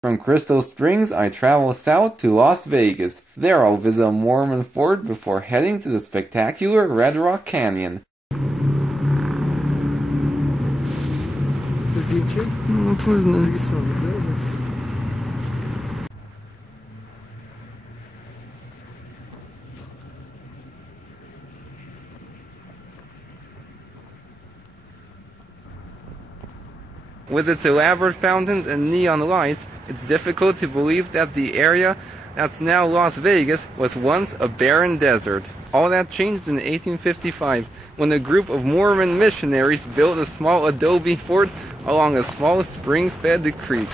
From Crystal Springs, I travel south to Las Vegas. There I'll visit Mormon Fort before heading to the spectacular Red Rock Canyon. With its elaborate fountains and neon lights, it's difficult to believe that the area that's now Las Vegas was once a barren desert. All that changed in 1855 when a group of Mormon missionaries built a small adobe fort along a small spring-fed creek.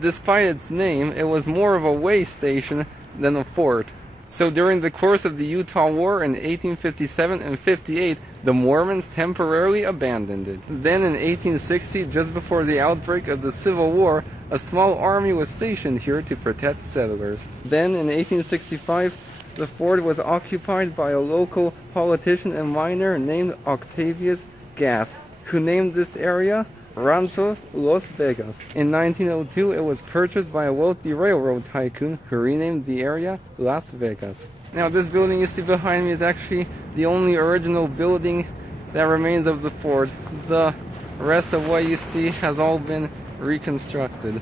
Despite its name, it was more of a way station than a fort. So during the course of the Utah War in 1857 and 58, the Mormons temporarily abandoned it. Then in 1860, just before the outbreak of the Civil War, a small army was stationed here to protect settlers. Then in 1865, the fort was occupied by a local politician and miner named Octavius Gass, who named this area Rancho Las Vegas. In 1902, it was purchased by a wealthy railroad tycoon who renamed the area Las Vegas. Now, this building you see behind me is actually the only original building that remains of the fort. The rest of what you see has all been reconstructed.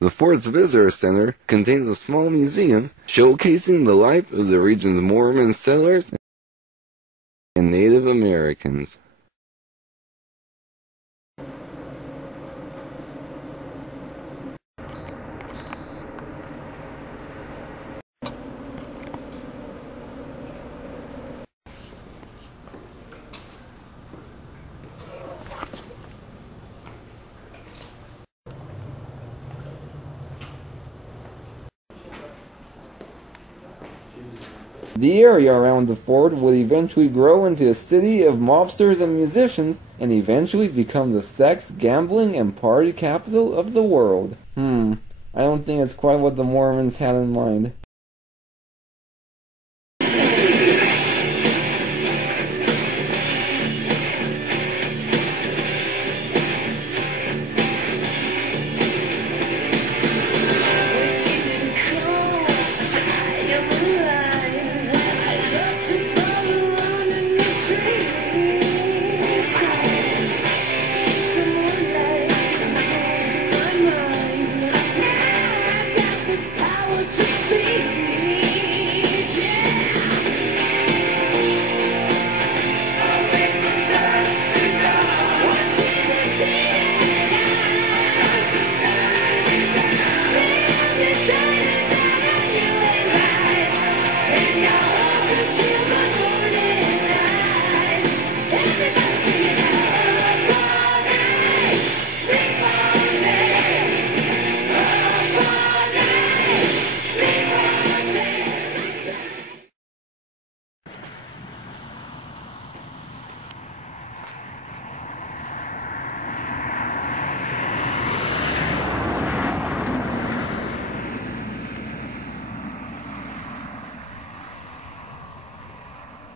The fort's visitor center contains a small museum showcasing the life of the region's Mormon settlers and Native Americans. The area around the fort would eventually grow into a city of mobsters and musicians, and eventually become the sex, gambling, and party capital of the world. I don't think it's quite what the Mormons had in mind.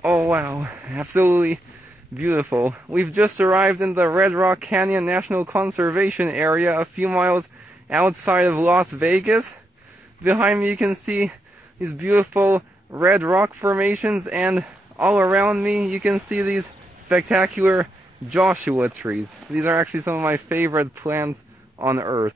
Oh wow, absolutely beautiful. We've just arrived in the Red Rock Canyon National Conservation Area a few miles outside of Las Vegas. Behind me you can see these beautiful red rock formations, and all around me you can see these spectacular Joshua trees. These are actually some of my favorite plants on Earth.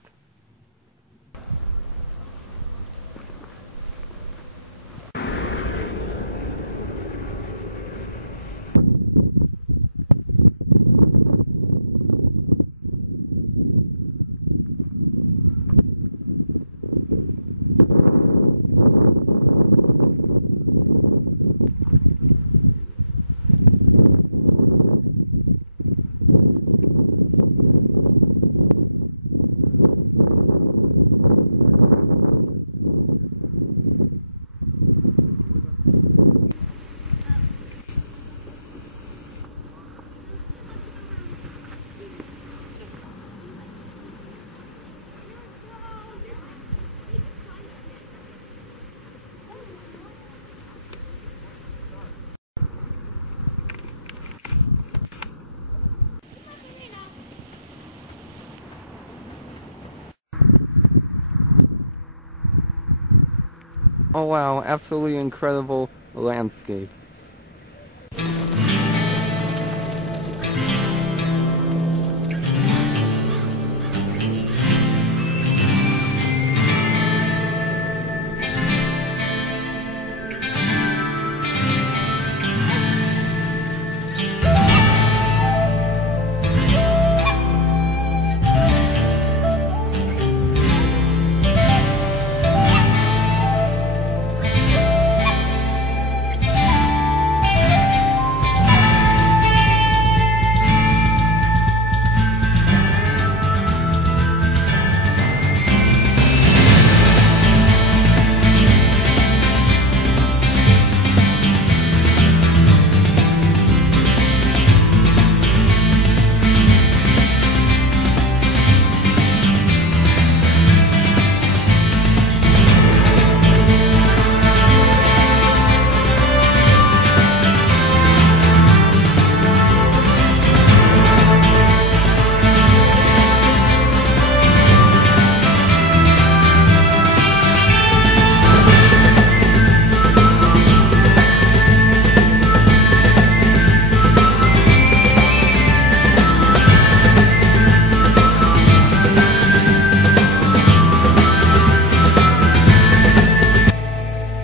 Oh wow, absolutely incredible landscape.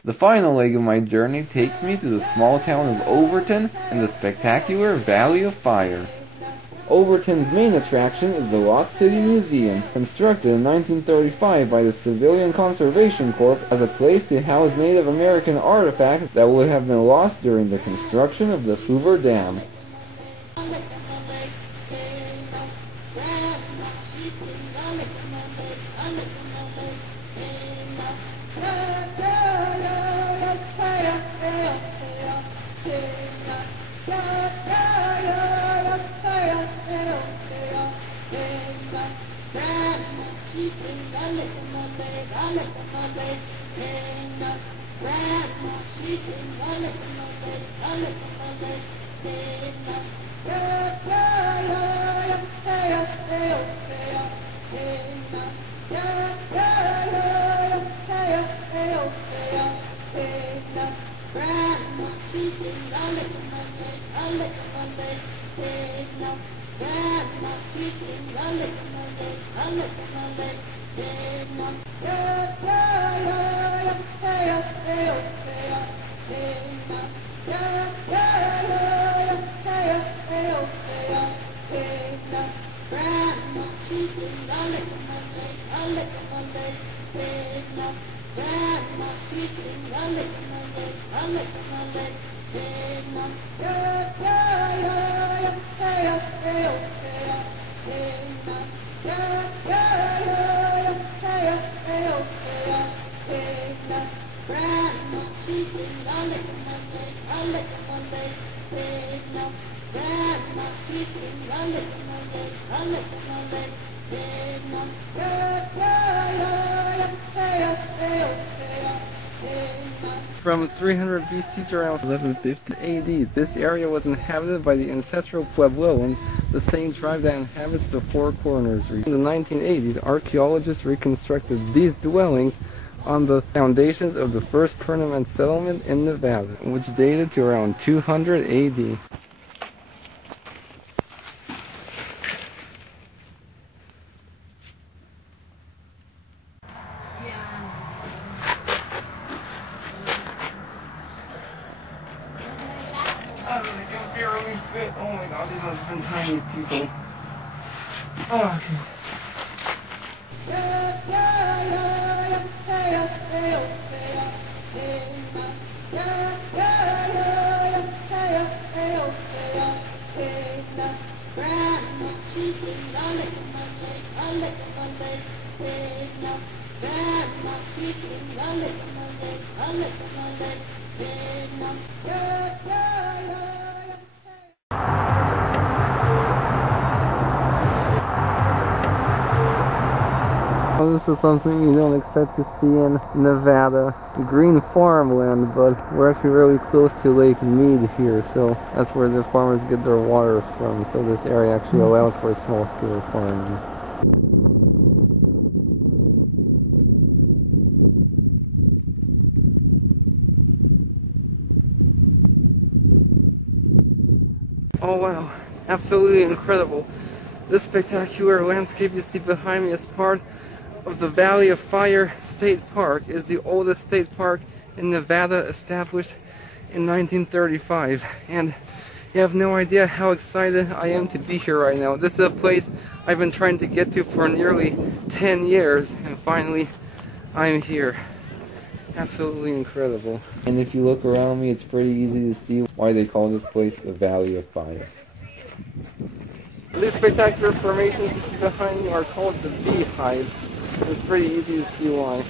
The final leg of my journey takes me to the small town of Overton and the spectacular Valley of Fire. Overton's main attraction is the Lost City Museum, constructed in 1935 by the Civilian Conservation Corps as a place to house Native American artifacts that would have been lost during the construction of the Hoover Dam. From 300 BC to around 1150 AD, this area was inhabited by the ancestral Puebloans, the same tribe that inhabits the Four Corners region. In the 1980s, archaeologists reconstructed these dwellings on the foundations of the first permanent settlement in Nevada, which dated to around 200 AD. Oh my god, these must have been tiny people. Oh, okay. Well, this is something you don't expect to see in Nevada. Green farmland, but we're actually really close to Lake Mead here, so that's where the farmers get their water from. So this area actually allows for small-scale farming. Oh wow, absolutely incredible. This spectacular landscape you see behind me is part of the Valley of Fire State Park. Is the oldest state park in Nevada, established in 1935. And you have no idea how excited I am to be here right now. This is a place I've been trying to get to for nearly 10 years, and finally I'm here. Absolutely incredible. And if you look around me, it's pretty easy to see why they call this place the Valley of Fire. These spectacular formations you see behind me are called the beehives. It's pretty easy to see why.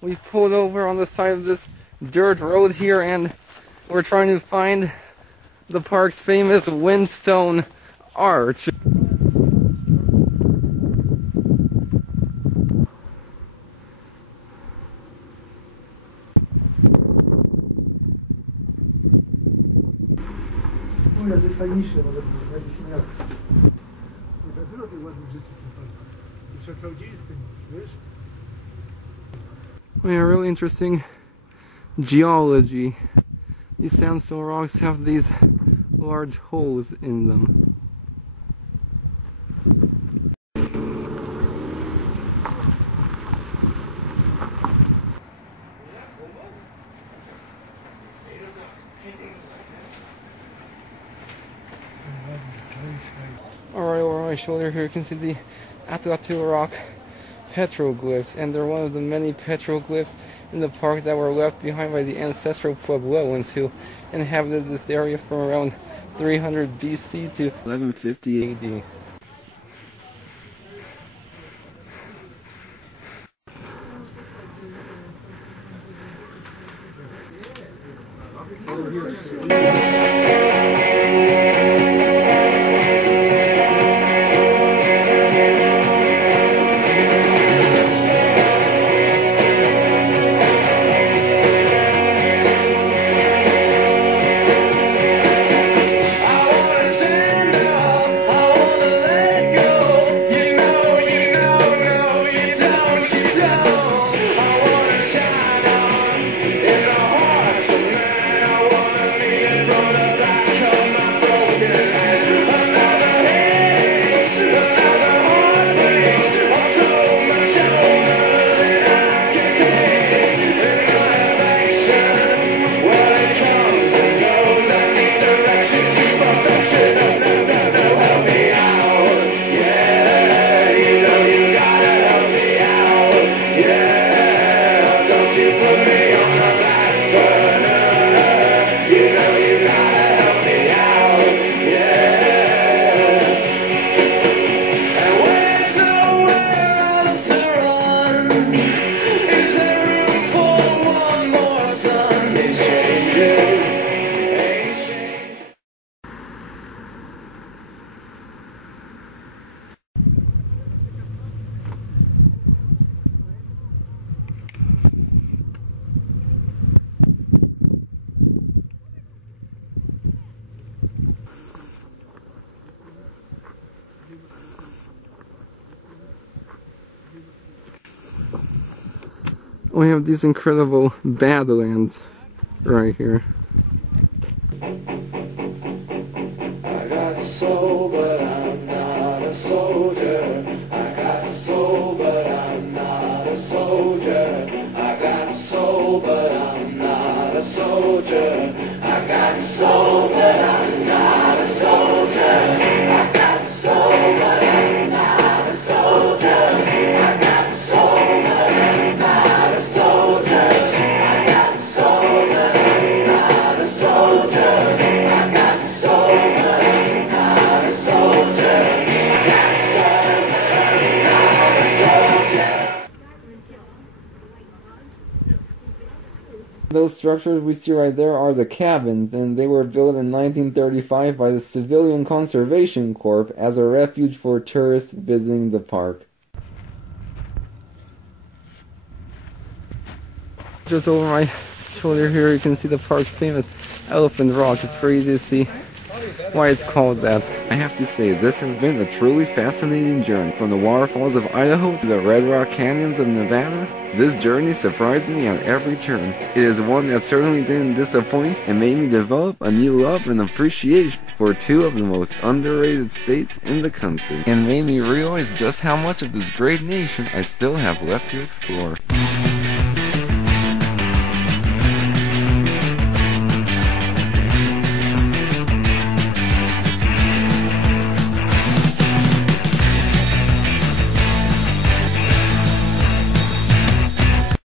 We've pulled over on the side of this dirt road here, and we're trying to find the park's famous windstone arch. Yeah, really interesting geology. These sandstone rocks have these large holes in them. Alright, over my shoulder here you can see the Atatu rock petroglyphs, and they're one of the many petroglyphs in the park that were left behind by the ancestral Puebloans who inhabited this area from around 300 BC to 1150 AD. We have these incredible badlands right here. I got soul, but I'm not a soldier. I got soul, but I'm not a soldier. I got soul, but I'm not a soldier. I got soul, but I'm not a soldier. I got soul, but I'm not a soldier. those structures we see right there are the cabins, and they were built in 1935 by the Civilian Conservation Corps as a refuge for tourists visiting the park. Just over my shoulder here you can see the park's famous Elephant Rock. It's very easy to see why it's called that. I have to say, this has been a truly fascinating journey. From the waterfalls of Idaho to the Red Rock Canyons of Nevada, this journey surprised me on every turn. It is one that certainly didn't disappoint and made me develop a new love and appreciation for two of the most underrated states in the country, and made me realize just how much of this great nation I still have left to explore.